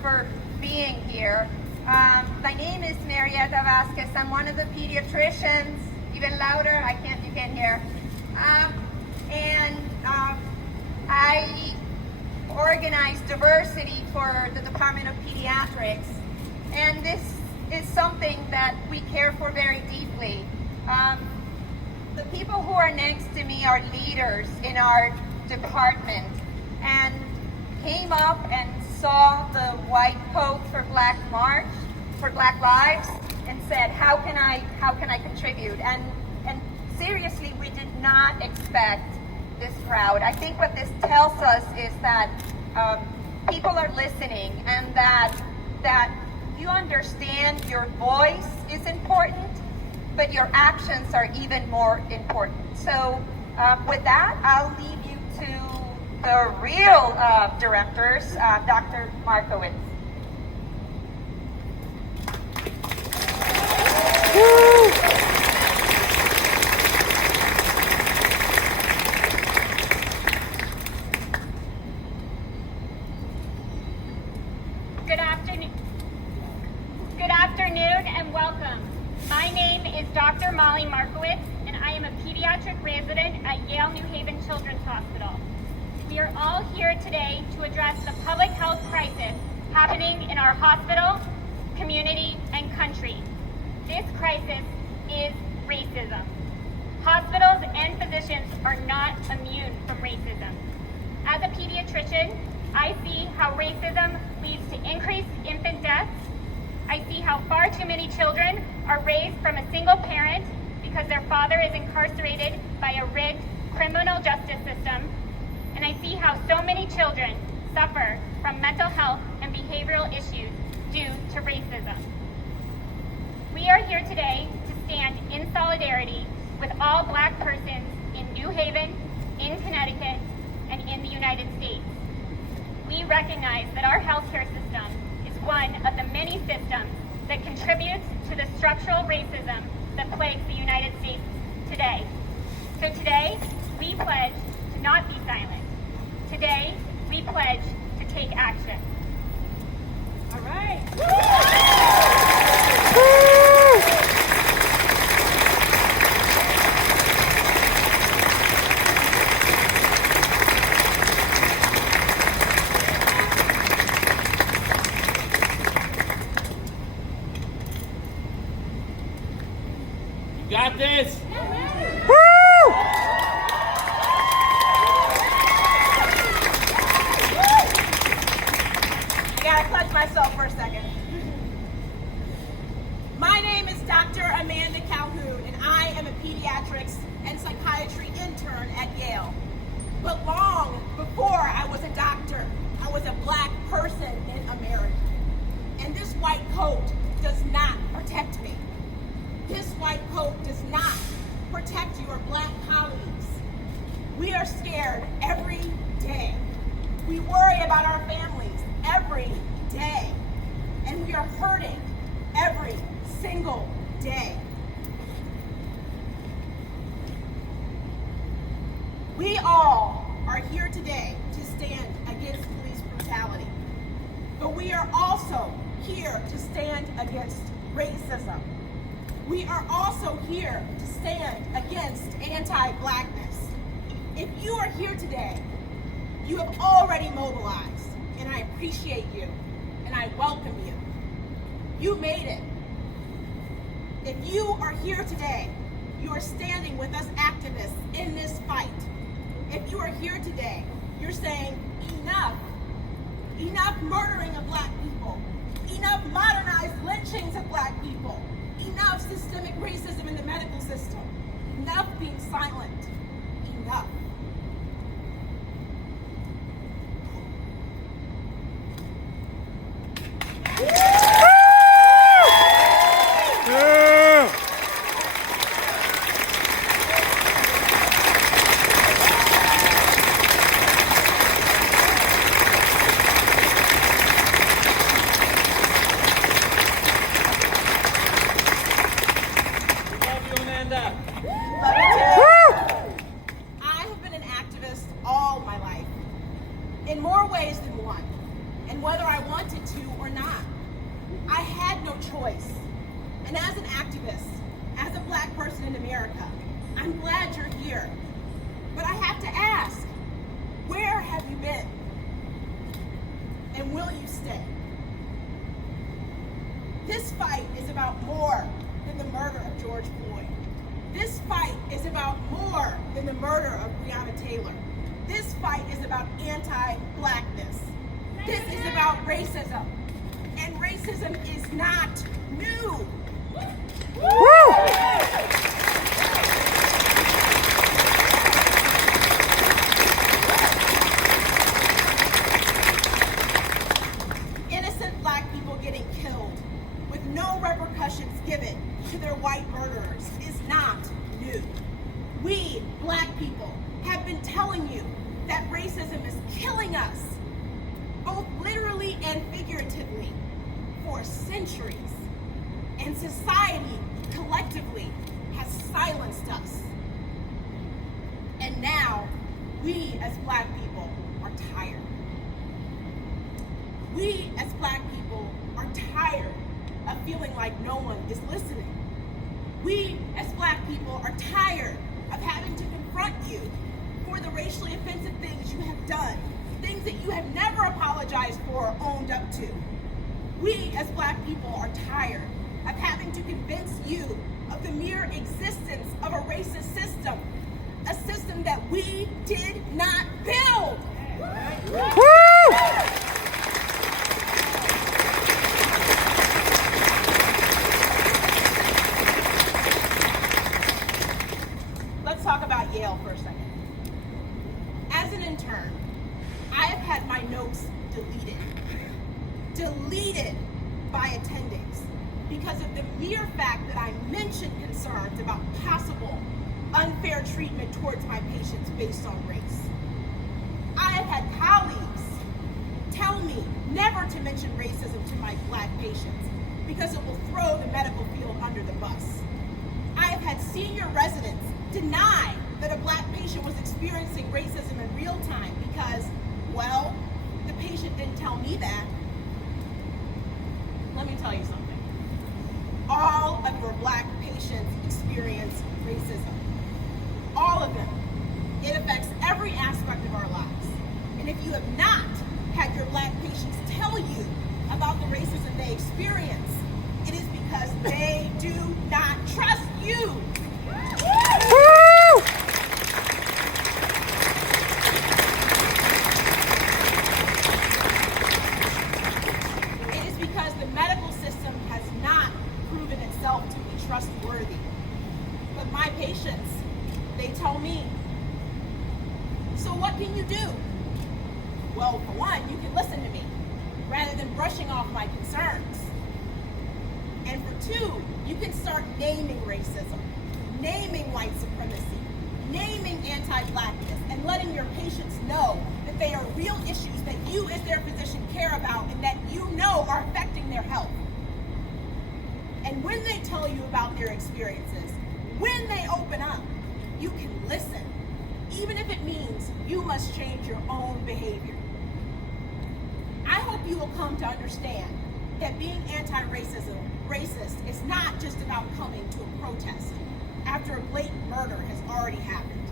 for being here. My name is Marietta Vasquez. I'm one of the pediatricians. Even louder, you can't hear. I organize diversity for the Department of Pediatrics. And this is something that we care for very deeply. The people who are next to me are leaders in our department and came up and saw the white coat for Black Lives and said, how can I contribute? And seriously, we did not expect this crowd. I think what this tells us is that people are listening and that you understand your voice is important, but your actions are even more important. So with that, I'll leave you to the real directors, Dr. Markowitz. Good afternoon and welcome. My name is Dr. Molly Markowitz, and I am a pediatric resident at Yale New Haven Children's Hospital. We are all here today to address the public health crisis happening in our hospital, community, and country. This crisis is racism. Hospitals and physicians are not immune from racism. As a pediatrician, I see how racism leads to increased infant deaths. I see how far too many children are raised from a single parent because their father is incarcerated by a rigged criminal justice system. And I see how so many children suffer from mental health and behavioral issues due to racism. We are here today to stand in solidarity with all Black persons in New Haven, in Connecticut, and in the United States. We recognize that our healthcare system is one of the many systems that contributes to the structural racism that plagues the United States today. So today, we pledge to not be silent. Today, we pledge to take action. All right. You got this? Woo! I gotta clutch myself for a second. My name is Dr. Amanda Calhoun, and I am a pediatrics and psychiatry intern at Yale. But long before I was a doctor, I was a Black person in America. And this white coat does not protect me. This white coat does not protect your Black colleagues. We are scared every day. We worry about our families every day. And we are hurting every single day. We all are here today to stand against police brutality. But we are also here to stand against racism. We are also here to stand against anti-Blackness. If you are here today, you have already mobilized, and I appreciate you, and I welcome you. You made it. If you are here today, you are standing with us activists in this fight. If you are here today, you're saying, enough. Enough murdering of Black people. Enough modernized lynchings of Black people. Enough systemic racism in the medical system. Enough being silent. Enough. I have and whether I wanted to or not. I had no choice. And as an activist, as a Black person in America, I'm glad you're here. But I have to ask, where have you been? And will you stay? This fight is about more than the murder of George Floyd. This fight is about more than the murder of Breonna Taylor. This fight is about anti-Blackness. This is about racism. And racism is not new. Innocent Black people getting killed with no repercussions given to their white murderers is not new. We, Black people, have been telling you that racism is killing us, both literally and figuratively, for centuries. And society, collectively, has silenced us. And now, we as Black people are tired. We as Black people are tired of feeling like no one is listening. We as Black people are tired of having to confront you for the racially offensive things you have done, things that you have never apologized for or owned up to. We as Black people are tired of having to convince you of the mere existence of a racist system, a system that we did not build. Let's talk about Yale for a second. As an intern, I have had my notes deleted by attendings because of the mere fact that I mentioned concerns about possible unfair treatment towards my patients based on race. I have had colleagues tell me never to mention racism to my Black patients because it will throw the medical field under the bus. I have had senior residents deny that a Black patient was experiencing racism in real time because, well, the patient didn't tell me that. Let me tell you something. All of your Black patients experience racism. All of them. It affects every aspect of our lives. And if you have not had your Black patients tell you about the racism they experience, it is because they do not trust you. It is because the medical system has not proven itself to be trustworthy. But my patients, they tell me. So what can you do? Well, for one, you can listen to me rather than brushing off my concerns. And for two, you can start naming racism, naming white supremacy, naming anti-Blackness, and letting your patients know that they are real issues that you as their physician care about and that you know are affecting their health. And when they tell you about their experiences, when they open up, you can listen, even if it means you must change your own behavior. I hope you will come to understand that being racist is not just about coming to a protest after a blatant murder has already happened.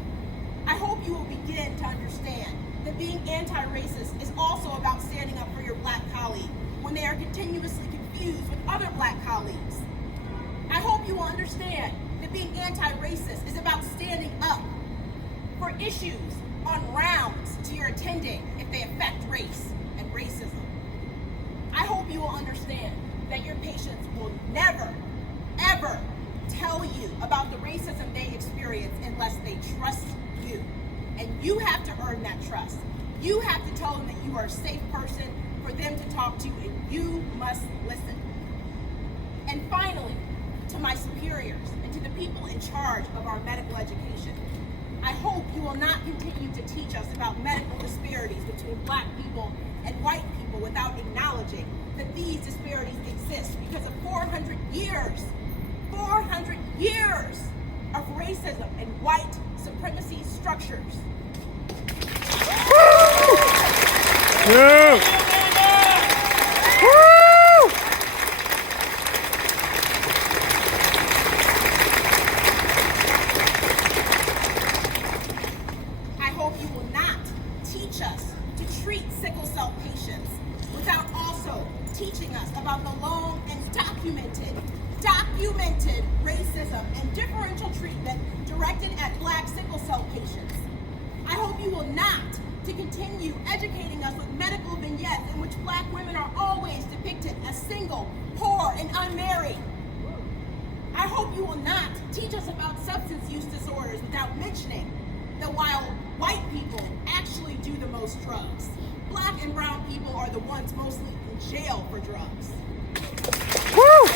I hope you will begin to understand that being anti-racist is also about standing up for your Black colleague when they are continuously confused with other Black colleagues. I hope you will understand that being anti-racist is about standing up for issues on rounds to your attending if they affect race and racism. I hope you will understand that your patients will never, ever tell you about the racism they experience unless they trust you. And you have to earn that trust. You have to tell them that you are a safe person for them to talk to, and you must listen. And finally, to my superiors and to the people in charge of our medical education, I hope you will not continue to teach us about medical disparities between Black people and white people without acknowledging that these disparities exist because of 400 years of racism and white supremacy structures. Yeah. teaching us about the long and documented racism and differential treatment directed at Black sickle cell patients. I hope you will not to continue educating us with medical vignettes in which Black women are always depicted as single, poor, and unmarried. I hope you will not teach us about substance use disorders without mentioning that while white people actually do the most drugs, Black and brown people are the ones mostly in jail for drugs. Woo!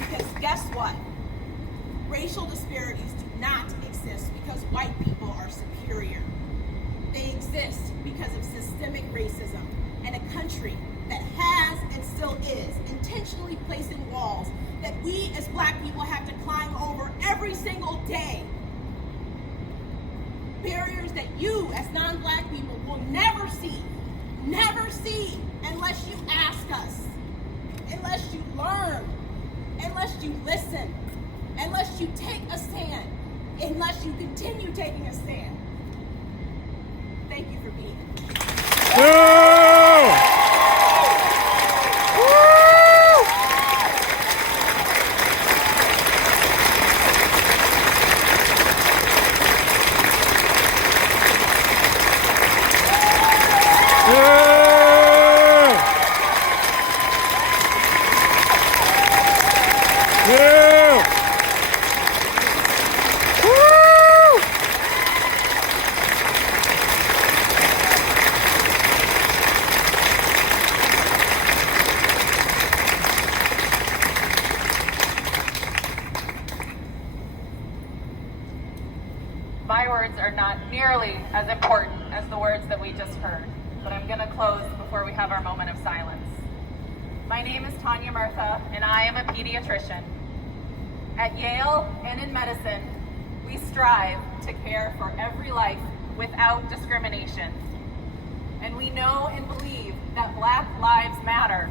Because guess what? Racial disparities do not exist because white people are superior. They exist because of systemic racism and a country that has and still is intentionally placing walls that we as Black people have to climb over every single day. Barriers that you as non-Black people will never see unless you ask us, unless you learn, unless you listen, unless you take a stand, unless you continue taking a stand. Thank you for being here. My words are not nearly as important as the words that we just heard, but I'm going to close before we have our moment of silence. My name is Tanya Murtha, and I am a pediatrician. At Yale and in medicine, we strive to care for every life without discrimination. And we know and believe that Black lives matter.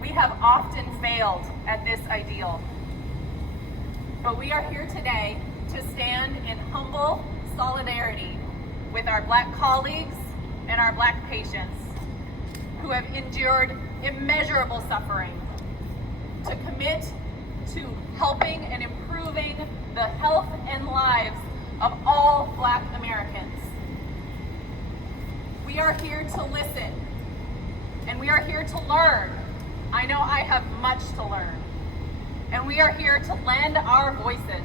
We have often failed at this ideal. But we are here today to stand in humble solidarity with our Black colleagues and our Black patients who have endured immeasurable suffering, to commit to helping and improving the health and lives of all Black Americans. We are here to listen, and we are here to learn. I know I have much to learn, and we are here to lend our voices.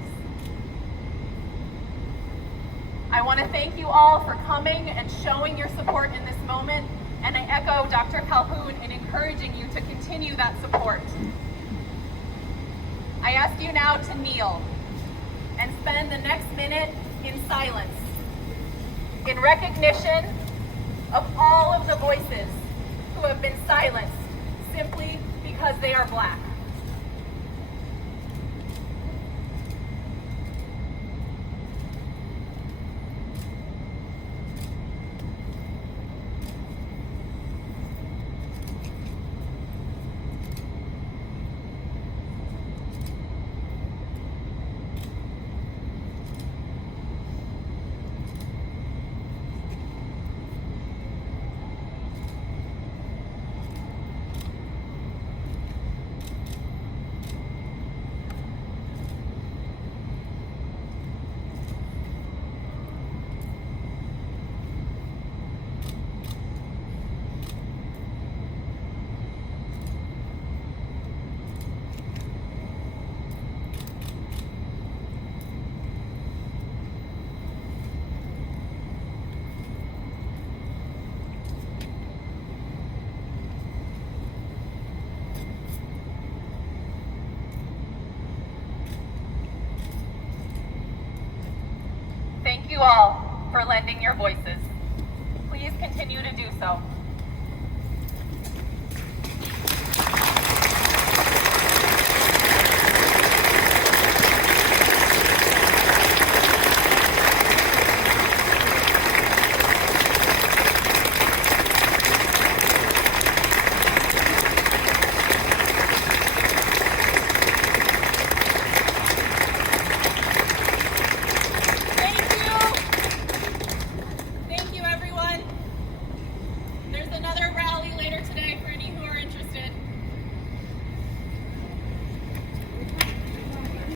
I want to thank you all for coming and showing your support in this moment, and I echo Dr. Calhoun in encouraging you to continue that support. I ask you now to kneel and spend the next minute in silence, in recognition of all of the voices who have been silenced simply because they are Black. Thank you all for lending your voices. Please continue to do so.